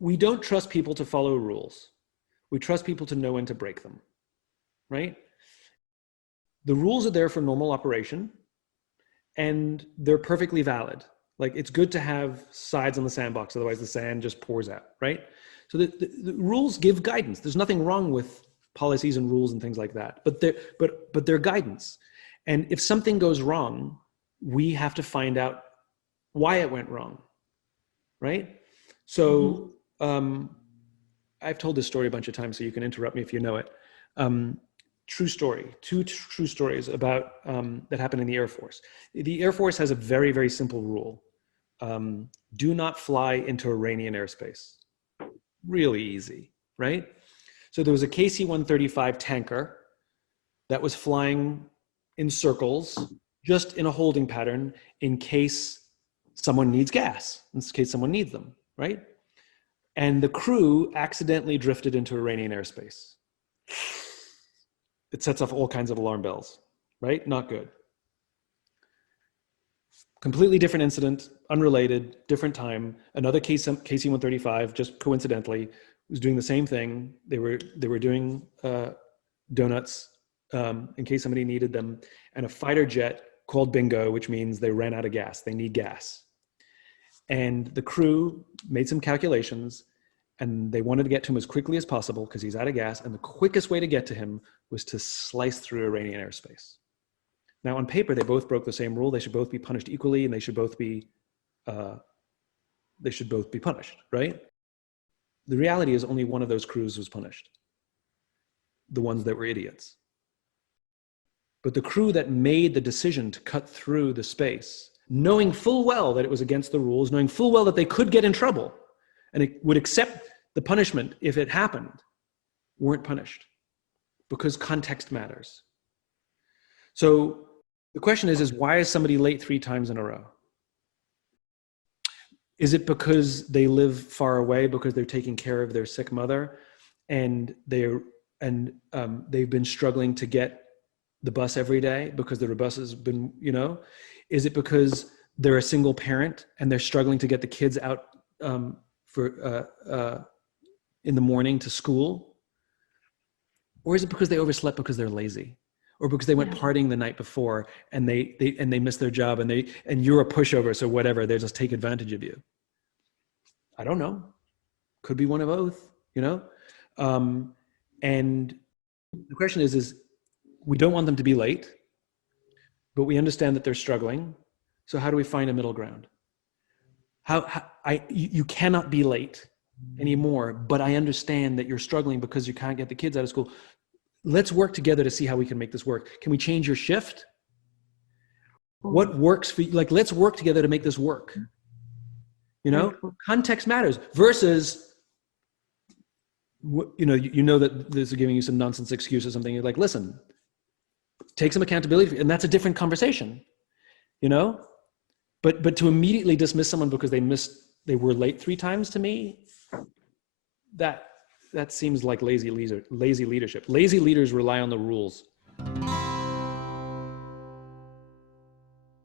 we don't trust people to follow rules. We trust people to know when to break them, right? The rules are there for normal operation, and they're perfectly valid. Like, it's good to have sides on the sandbox, otherwise the sand just pours out, right? So the rules give guidance. There's nothing wrong with policies and rules and things like that, but they're guidance. And if something goes wrong, we have to find out why it went wrong, right? So I've told this story a bunch of times, so you can interrupt me if you know it. True story, two true stories about that happened in the Air Force. The Air Force has a very, very simple rule. Do not fly into Iranian airspace. Really easy, right? So there was a KC-135 tanker that was flying in circles, just in a holding pattern in case someone needs gas, in case someone needs them, right? And the crew accidentally drifted into Iranian airspace. It sets off all kinds of alarm bells, right? Not good. Completely different incident, unrelated, different time. Another KC-135, just coincidentally, was doing the same thing. They were doing donuts in case somebody needed them, and a fighter jet called bingo, which means they ran out of gas. They need gas. And the crew made some calculations, and they wanted to get to him as quickly as possible because he's out of gas. And the quickest way to get to him was to slice through Iranian airspace. Now, on paper, they both broke the same rule. They should both be punished equally, and they should both be punished, right? The reality is only one of those crews was punished, the ones that were idiots. But the crew that made the decision to cut through the space, knowing full well that it was against the rules, knowing full well that they could get in trouble, and it would accept the punishment if it happened, weren't punished, because context matters. So the question is why is somebody late 3 times in a row? Is it because they live far away, because they're taking care of their sick mother, and they've been struggling to get the bus every day because the bus has been, you know? Is it because they're a single parent and they're struggling to get the kids out in the morning to school? Or is it because they overslept because they're lazy? Or because they went partying the night before and they missed their job and you're a pushover, so whatever, they just take advantage of you? I don't know. Could be one of both, you know? And the question is we don't want them to be late, but we understand that they're struggling. So how do we find a middle ground? You cannot be late anymore, but I understand that you're struggling because you can't get the kids out of school. Let's work together to see how we can make this work. Can we change your shift? What works for you? Like, let's work together to make this work. You know, context matters versus, you know that this is giving you some nonsense excuse or something. You're like, listen, take some accountability, and that's a different conversation, you know? But to immediately dismiss someone because they were late 3 times, to me, that seems like lazy leadership. Lazy leaders rely on the rules.